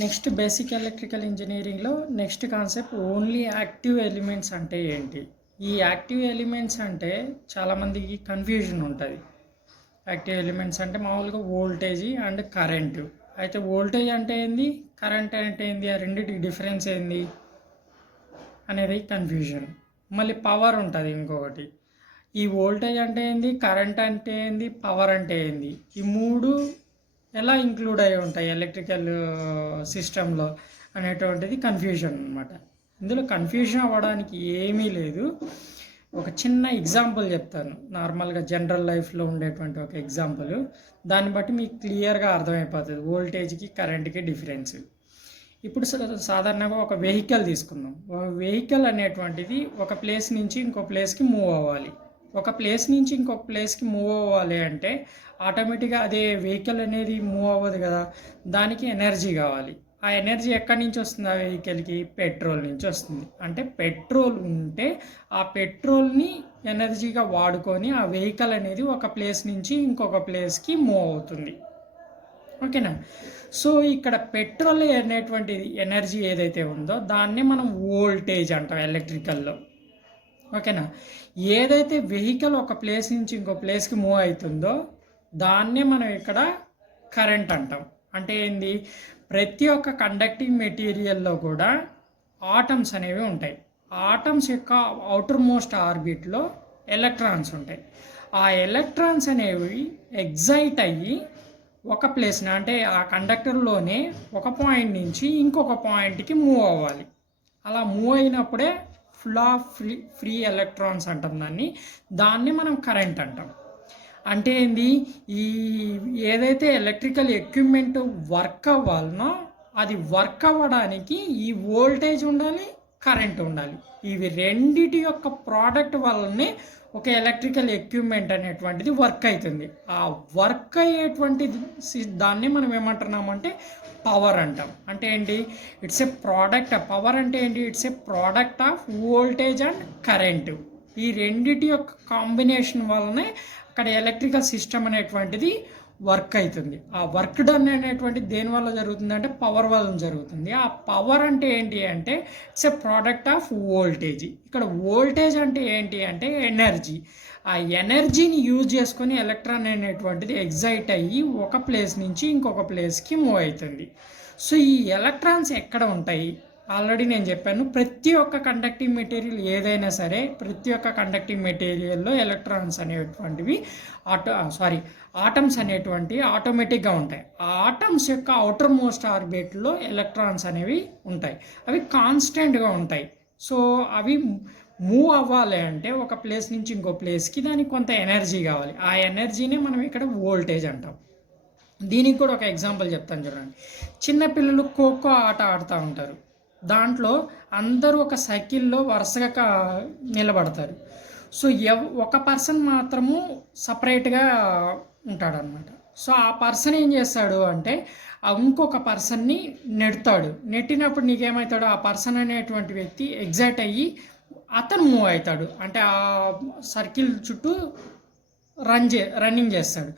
Next basic electrical ఇంజనీరింగ్లో next concept only active elements అంటే ఏంటి. ఈ యాక్టివ్ ఎలిమెంట్స్ అంటే చాలామందికి కన్ఫ్యూజన్ ఉంటుంది. యాక్టివ్ ఎలిమెంట్స్ అంటే మామూలుగా వోల్టేజ్ అండ్ కరెంటు. అయితే వోల్టేజ్ అంటే ఏంది, కరెంట్ అంటే ఏంది, ఆ రెండింటికి డిఫరెన్స్ ఏంది అనేది కన్ఫ్యూజన్. మళ్ళీ పవర్ ఉంటుంది ఇంకొకటి. ఈ వోల్టేజ్ అంటే ఏంది, కరెంట్ అంటే ఏంది, పవర్ అంటే ఏంది, ఈ మూడు ఎలా ఇంక్లూడ్ అయి ఉంటాయి ఎలక్ట్రికల్ సిస్టంలో అనేటువంటిది కన్ఫ్యూజన్ అనమాట. ఇందులో కన్ఫ్యూజన్ అవ్వడానికి ఏమీ లేదు. ఒక చిన్న ఎగ్జాంపుల్ చెప్తాను, నార్మల్గా జనరల్ లైఫ్లో ఉండేటువంటి ఒక ఎగ్జాంపుల్. దాన్ని బట్టి మీకు క్లియర్గా అర్థమైపోతుంది వోల్టేజ్కి కరెంట్కి డిఫరెన్స్. ఇప్పుడు సాధారణంగా ఒక వెహికల్ తీసుకుందాం. ఒక వెహికల్ అనేటువంటిది ఒక ప్లేస్ నుంచి ఇంకో ప్లేస్కి మూవ్ అవ్వాలి. ఒక ప్లేస్ నుంచి ఇంకొక ప్లేస్కి మూవ్ అవ్వాలి అంటే ఆటోమేటిక్గా అదే వెహికల్ అనేది మూవ్ అవ్వదు కదా, దానికి ఎనర్జీ కావాలి. ఆ ఎనర్జీ ఎక్కడి నుంచి వస్తుంది ఆ వెహికల్కి? పెట్రోల్ నుంచి వస్తుంది. అంటే పెట్రోల్ ఉంటే ఆ పెట్రోల్ని ఎనర్జీగా వాడుకొని ఆ వెహికల్ అనేది ఒక ప్లేస్ నుంచి ఇంకొక ప్లేస్కి మూవ్ అవుతుంది. ఓకేనా? సో ఇక్కడ పెట్రోల్ అనేటువంటిది ఎనర్జీ ఏదైతే ఉందో దాన్నే మనం వోల్టేజ్ అంటాం ఎలక్ట్రికల్లో. ఓకేనా? ఏదైతే వెహికల్ ఒక ప్లేస్ నుంచి ఇంకో ప్లేస్కి మూవ్ అవుతుందో దాన్నే మనం ఇక్కడ కరెంట్ అంటాం. అంటే ఏంది, ప్రతి ఒక్క కండక్టింగ్ మెటీరియల్లో కూడా ఆటమ్స్ అనేవి ఉంటాయి. ఆటమ్స్ యొక్క అవుటర్ మోస్ట్ ఆర్బిట్లో ఎలక్ట్రాన్స్ ఉంటాయి. ఆ ఎలక్ట్రాన్స్ అనేవి ఎగ్జైట్ అయ్యి ఒక ప్లేస్ని, అంటే ఆ కండక్టర్లోనే ఒక పాయింట్ నుంచి ఇంకొక పాయింట్కి మూవ్ అవ్వాలి. అలా మూవ్ అయినప్పుడే ఫ్లో ఆఫ్ ఫ్రీ ఎలక్ట్రాన్స్ అంటాం దాన్ని మనం కరెంట్ అంటాం. అంటే ఏంది, ఈ ఏదైతే ఎలక్ట్రికల్ ఎక్విప్మెంట్ వర్క్ అవ్వాలనో అది వర్క్ అవ్వడానికి ఈ వోల్టేజ్ ఉండాలి, కరెంట్ ఉండాలి. ఇవి రెండిటి యొక్క ప్రోడక్ట్ వల్లనే ఒక ఎలక్ట్రికల్ ఎక్విప్మెంట్ అనేటువంటిది వర్క్ అవుతుంది. ఆ వర్క్ అయ్యేటువంటి దాన్ని మనం ఏమంటున్నామంటే పవర్ అంటాం. అంటే ఏంటి, ఇట్స్ ఏ ప్రోడక్ట్. పవర్ అంటే ఏంటి, it's a product of voltage and current. ఈ రెండిటి యొక్క కాంబినేషన్ వల్లనే అక్కడ ఎలక్ట్రికల్ సిస్టమ్ అనేటువంటిది వర్క్ అవుతుంది. ఆ వర్క్ డన్ అనేటువంటిది దేనివల్ల జరుగుతుంది అంటే పవర్ వల్ల జరుగుతుంది. ఆ పవర్ అంటే ఏంటి అంటే it's a product of voltage. ఇక్కడ వోల్టేజ్ అంటే ఏంటి అంటే ఎనర్జీ. ఆ ఎనర్జీని యూజ్ చేసుకొని ఎలక్ట్రాన్ అనేటువంటిది ఎగ్జైట్ అయ్యి ఒక ప్లేస్ నుంచి ఇంకొక ప్లేస్కి మూవ్ అవుతుంది. సో ఈ ఎలక్ట్రాన్స్ ఎక్కడ ఉంటాయి? ఆల్రెడీ నేను చెప్పాను, ప్రతి ఒక్క కండక్టింగ్ మెటీరియల్ ఏదైనా సరే, ప్రతి ఒక్క కండక్టింగ్ మెటీరియల్లో ఎలక్ట్రాన్స్ అనేటువంటివి ఆటమ్స్ అనేటువంటి ఆటోమేటిక్గా ఉంటాయి. ఆ ఆటమ్స్ యొక్క అవుటర్ మోస్ట్ ఆర్బిట్లో ఎలక్ట్రాన్స్ అనేవి ఉంటాయి. అవి కాన్స్టెంట్గా ఉంటాయి. సో అవి మూవ్ అవ్వాలి అంటే ఒక ప్లేస్ నుంచి ఇంకో ప్లేస్కి దానికి కొంత ఎనర్జీ కావాలి. ఆ ఎనర్జీని మనం ఇక్కడ వోల్టేజ్ అంటాం. దీనికి కూడా ఒక ఎగ్జాంపుల్ చెప్తాను చూడండి. చిన్నపిల్లలు ఖోఖో ఆట ఆడుతూ ఉంటారు. దాంట్లో అందరూ ఒక సైకిల్లో వరుసగా నిలబడతారు. సో ఒక పర్సన్ మాత్రము సపరేట్గా ఉంటాడనమాట. సో ఆ పర్సన్ ఏం చేస్తాడు అంటే ఇంకొక పర్సన్ని నెడతాడు. నెట్టినప్పుడు నీకేమవుతాడు, ఆ పర్సన్ అనేటువంటి వ్యక్తి ఎగ్జైట్ అయ్యి అతను మూవ్ అవుతాడు. అంటే ఆ సర్కిల్ చుట్టూ రన్నింగ్ చేస్తాడు.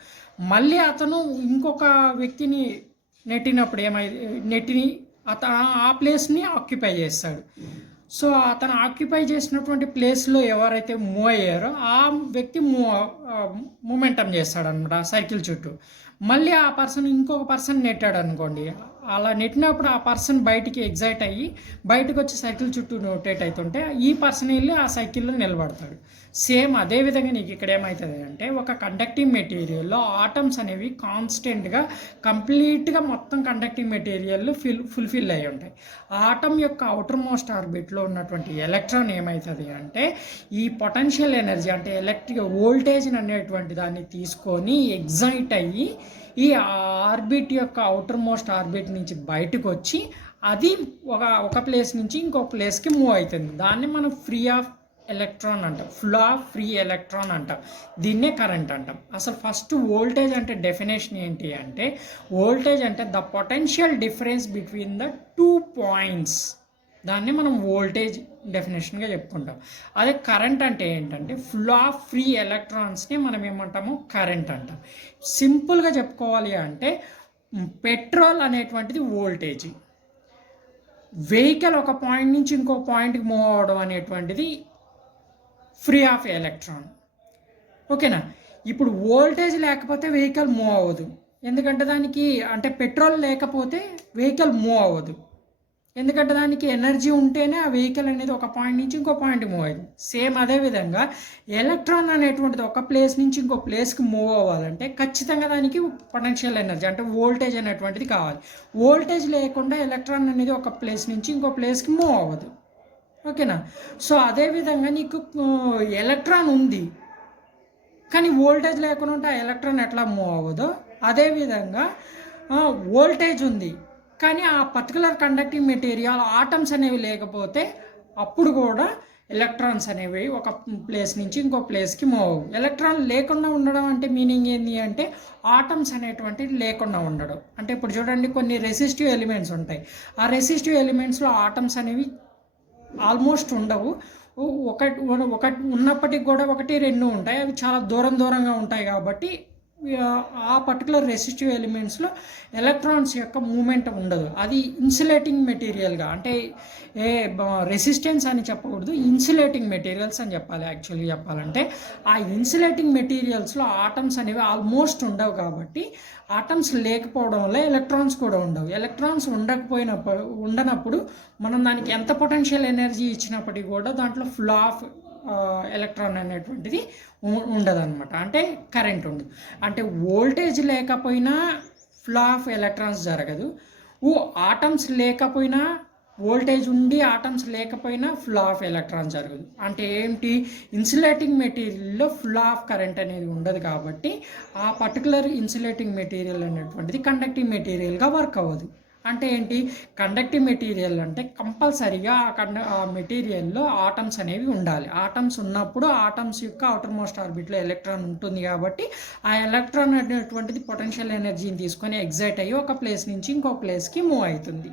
మళ్ళీ అతను ఇంకొక వ్యక్తిని నెట్టినప్పుడు నెట్టిని అతను ఆ ప్లేస్ని ఆక్యుపై చేస్తాడు. సో అతను ఆక్యుపై చేసినటువంటి ప్లేస్లో ఎవరైతే మూవ్ అయ్యారో ఆ వ్యక్తి మూమెంటం చేస్తాడు అనమాట ఆ సర్కిల్ చుట్టూ. మళ్ళీ ఆ పర్సన్ ఇంకొక పర్సన్ నెట్టాడు అనుకోండి, అలా నెట్టినప్పుడు ఆ పర్సన్ బయటికి ఎగ్జైట్ అయ్యి బయటకు వచ్చి సైకిల్ చుట్టూ రొటేట్ అవుతుంటే ఈ పర్సన్ వెళ్ళి ఆ సైకిల్లో నిలబడతాడు. సేమ్ అదేవిధంగా నీకు ఇక్కడ ఏమవుతుంది అంటే ఒక కండక్టింగ్ మెటీరియల్లో ఆటమ్స్ అనేవి కాన్స్టెంట్గా కంప్లీట్గా మొత్తం కండక్టింగ్ మెటీరియల్ ఫుల్ఫిల్ అయి ఉంటాయి. ఆటమ్ యొక్క అవుటర్ మోస్ట్ ఆర్బిట్లో ఉన్నటువంటి ఎలక్ట్రాన్ ఏమవుతుంది అంటే ఈ పొటెన్షియల్ ఎనర్జీ అంటే ఎలక్ట్రిక్ వోల్టేజ్ అనేటువంటి దాన్ని తీసుకొని ఎగ్జైట్ అయ్యి ఈ ఆర్బిట్ యొక్క అవుటర్ మోస్ట్ ఆర్బిట్ నుంచి బయటకు వచ్చి అది ఒక ప్లేస్ నుంచి ఇంకొక ప్లేస్కి మూవ్ అవుతుంది. దాన్ని మనం ఫ్రీ ఆఫ్ ఎలక్ట్రాన్ అంటాం, ఫ్లో ఆఫ్ ఫ్రీ ఎలక్ట్రాన్ అంటాం. దీన్నే కరెంట్ అంటాం. అసలు ఫస్ట్ వోల్టేజ్ అంటే డెఫినేషన్ ఏంటి అంటే వోల్టేజ్ అంటే the potential difference between the 2 points. దాన్ని మనం వోల్టేజ్ డెఫినేషన్గా చెప్పుకుంటాం. అదే కరెంట్ అంటే ఏంటంటే ఫ్లో ఆఫ్ ఫ్రీ ఎలక్ట్రాన్స్ని మనం ఏమంటాము కరెంట్ అంటాం. సింపుల్గా చెప్పుకోవాలి అంటే పెట్రోల్ అనేటువంటిది వోల్టేజ్, వెహికల్ ఒక పాయింట్ నుంచి ఇంకో పాయింట్కి మూవ్ అవ్వడం అనేటువంటిది ఫ్రీ ఆఫ్ ఎలక్ట్రాన్. ఓకేనా. ఇప్పుడు వోల్టేజ్ లేకపోతే వెహికల్ మూవ్ అవ్వదు, ఎందుకంటే దానికి అంటే పెట్రోల్ లేకపోతే వెహికల్ మూవ్ అవ్వదు, ఎందుకంటే దానికి ఎనర్జీ ఉంటేనే ఆ వెహికల్ అనేది ఒక పాయింట్ నుంచి ఇంకో పాయింట్కి మూవ్ అయ్యింది. సేమ్ అదేవిధంగా ఎలక్ట్రాన్ అనేటువంటిది ఒక ప్లేస్ నుంచి ఇంకో ప్లేస్కి మూవ్ అవ్వాలంటే ఖచ్చితంగా దానికి పొటెన్షియల్ ఎనర్జీ అంటే వోల్టేజ్ అనేటువంటిది కావాలి. వోల్టేజ్ లేకుండా ఎలక్ట్రాన్ అనేది ఒక ప్లేస్ నుంచి ఇంకో ప్లేస్కి మూవ్ అవ్వదు. ఓకేనా. సో అదేవిధంగా నీకు ఎలక్ట్రాన్ ఉంది కానీ వోల్టేజ్ లేకుండా ఉంటే ఆ ఎలక్ట్రాన్ ఎట్లా మూవ్ అవ్వదో, అదేవిధంగా వోల్టేజ్ ఉంది కానీ ఆ పర్టికులర్ కండక్టింగ్ మెటీరియల్ ఆటమ్స్ అనేవి లేకపోతే అప్పుడు కూడా ఎలక్ట్రాన్స్ అనేవి ఒక ప్లేస్ నుంచి ఇంకో ప్లేస్కి మూవ్ అవ్వవు. ఎలక్ట్రాన్ లేకుండా ఉండడం అంటే మీనింగ్ ఏంటి అంటే ఆటమ్స్ అనేటువంటివి లేకుండా ఉండడం. అంటే ఇప్పుడు చూడండి, కొన్ని రెసిస్టివ్ ఎలిమెంట్స్ ఉంటాయి, ఆ రెసిస్టివ్ ఎలిమెంట్స్లో ఆటమ్స్ అనేవి ఆల్మోస్ట్ ఉండవు, ఒకటి ఉన్నప్పటికి కూడా 1-2 ఉంటాయి, అవి చాలా దూరంగా ఉంటాయి. కాబట్టి ఆ పర్టికులర్ రెసిస్టివ్ ఎలిమెంట్స్లో ఎలక్ట్రాన్స్ యొక్క మూమెంట్ ఉండదు. అది ఇన్సులేటింగ్ మెటీరియల్గా, అంటే రెసిస్టెన్స్ అని చెప్పకూడదు, ఇన్సులేటింగ్ మెటీరియల్స్ అని చెప్పాలి. యాక్చువల్గా చెప్పాలంటే ఆ ఇన్సులేటింగ్ మెటీరియల్స్లో ఆటమ్స్ అనేవి ఆల్మోస్ట్ ఉండవు. కాబట్టి ఆటమ్స్ లేకపోవడం వల్ల ఎలక్ట్రాన్స్ కూడా ఉండవు. ఎలక్ట్రాన్స్ ఉండనప్పుడు మనం దానికి ఎంత పొటెన్షియల్ ఎనర్జీ ఇచ్చినప్పటికీ కూడా దాంట్లో ఫ్లో ఆఫ్ ఎలక్ట్రాన్ అనేటువంటిది ఉండదన్నమాట, అంటే కరెంట్ ఉండదు. అంటే వోల్టేజ్ లేకపోయినా ఫ్లో ఆఫ్ ఎలక్ట్రాన్స్ జరగదు, ఆటమ్స్ లేకపోయినా వోల్టేజ్ ఉండి ఆటమ్స్ లేకపోయినా ఫ్లో ఆఫ్ ఎలక్ట్రాన్ జరగదు. అంటే ఏంటి, ఇన్సులేటింగ్ మెటీరియల్లో ఫ్లో ఆఫ్ కరెంట్ అనేది ఉండదు. కాబట్టి ఆ పర్టికులర్ ఇన్సులేటింగ్ మెటీరియల్ అనేటువంటిది కండక్టింగ్ మెటీరియల్గా వర్క్ అవ్వదు. అంటే ఏంటి, కండక్టివ్ మెటీరియల్ అంటే కంపల్సరీగా ఆ మెటీరియల్లో ఆటమ్స్ అనేవి ఉండాలి. ఆటమ్స్ ఉన్నప్పుడు ఆటమ్స్ యొక్క అవుటర్ మోస్ట్ ఆర్బిట్లో ఎలక్ట్రాన్ ఉంటుంది. కాబట్టి ఆ ఎలక్ట్రాన్ అనేటువంటిది పొటెన్షియల్ ఎనర్జీని తీసుకొని ఎగ్జైట్ అయ్యి ఒక ప్లేస్ నుంచి ఇంకో ప్లేస్కి మూవ్ అవుతుంది.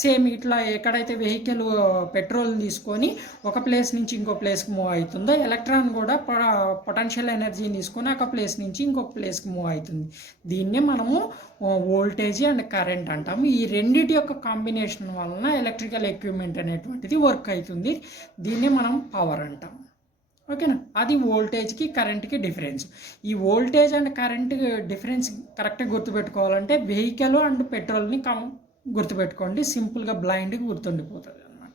సేమ్ ఇట్లా ఎక్కడైతే వెహికల్ పెట్రోల్ తీసుకొని ఒక ప్లేస్ నుంచి ఇంకో ప్లేస్కి మూవ్ అవుతుందో, ఎలక్ట్రాన్ కూడా పొటెన్షియల్ ఎనర్జీని తీసుకొని ఒక ప్లేస్ నుంచి ఇంకొక ప్లేస్కి మూవ్ అవుతుంది. దీన్నే మనము వోల్టేజ్ అండ్ కరెంట్ అంటాము. ఈ రెండింటి యొక్క కాంబినేషన్ వలన ఎలక్ట్రికల్ ఎక్విప్మెంట్ అనేటువంటిది వర్క్ అవుతుంది. దీన్నే మనం పవర్ అంటాం. ఓకేనా. అది వోల్టేజ్కి కరెంట్కి డిఫరెన్స్. ఈ వోల్టేజ్ అండ్ కరెంట్ డిఫరెన్స్ కరెక్ట్గా గుర్తుపెట్టుకోవాలంటే వెహికల్ అండ్ పెట్రోల్ని గుర్తుపెట్టుకోండి, సింపుల్గా బ్లైండ్గా గుర్తుండిపోతుంది అనమాట.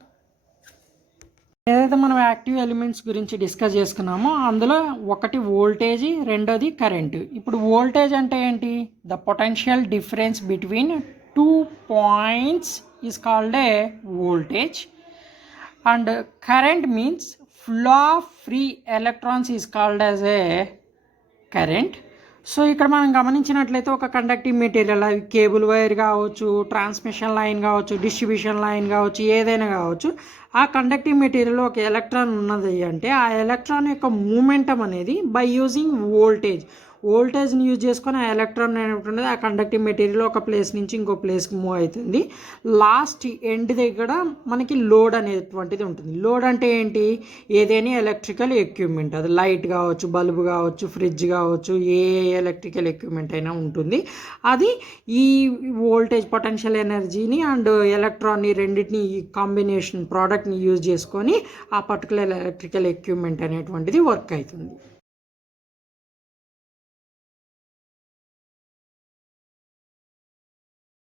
ఏదైతే మనం యాక్టివ్ ఎలిమెంట్స్ గురించి డిస్కస్ చేసుకున్నామో అందులో ఒకటి వోల్టేజ్, రెండోది కరెంటు. ఇప్పుడు వోల్టేజ్ అంటే ఏంటి, the potential difference between 2 points is called a voltage, and current means flow of free electrons is called as a current. So ఇక్కడ మనం గమనించినట్లయితే ఒక కండక్టివ్ మెటీరియల్, అవి కేబుల్ వైర్ కావచ్చు, ట్రాన్స్మిషన్ లైన్ కావచ్చు, డిస్ట్రిబ్యూషన్ లైన్ కావచ్చు, ఏదైనా కావచ్చు, ఆ కండక్టివ్ మెటీరియల్లో ఒక ఎలక్ట్రాన్ ఉన్నది అంటే ఆ ఎలక్ట్రాన్ యొక్క మూమెంటం అనేది బై యూజింగ్ వోల్టేజ్ని యూజ్ చేసుకొని ఆ ఎలక్ట్రాన్ అనేటువంటిది ఆ కండక్టివ్ మెటీరియల్ ఒక ప్లేస్ నుంచి ఇంకో ప్లేస్కి మూవ్ అవుతుంది. లాస్ట్ ఎండ్ దగ్గర మనకి లోడ్ అనేటువంటిది ఉంటుంది. లోడ్ అంటే ఏంటి, ఏదైనా ఎలక్ట్రికల్ ఎక్విప్మెంట్, అది లైట్ కావచ్చు, బల్బు కావచ్చు, ఫ్రిడ్జ్ కావచ్చు, ఏ ఎలక్ట్రికల్ ఎక్విప్మెంట్ అయినా ఉంటుంది. అది ఈ వోల్టేజ్ పొటెన్షియల్ ఎనర్జీని అండ్ ఎలక్ట్రాన్ని రెండింటిని ఈ కాంబినేషన్ ప్రోడక్ట్ని యూజ్ చేసుకొని ఆ పర్టికులర్ ఎలక్ట్రికల్ ఎక్విప్మెంట్ అనేటువంటిది వర్క్ అవుతుంది.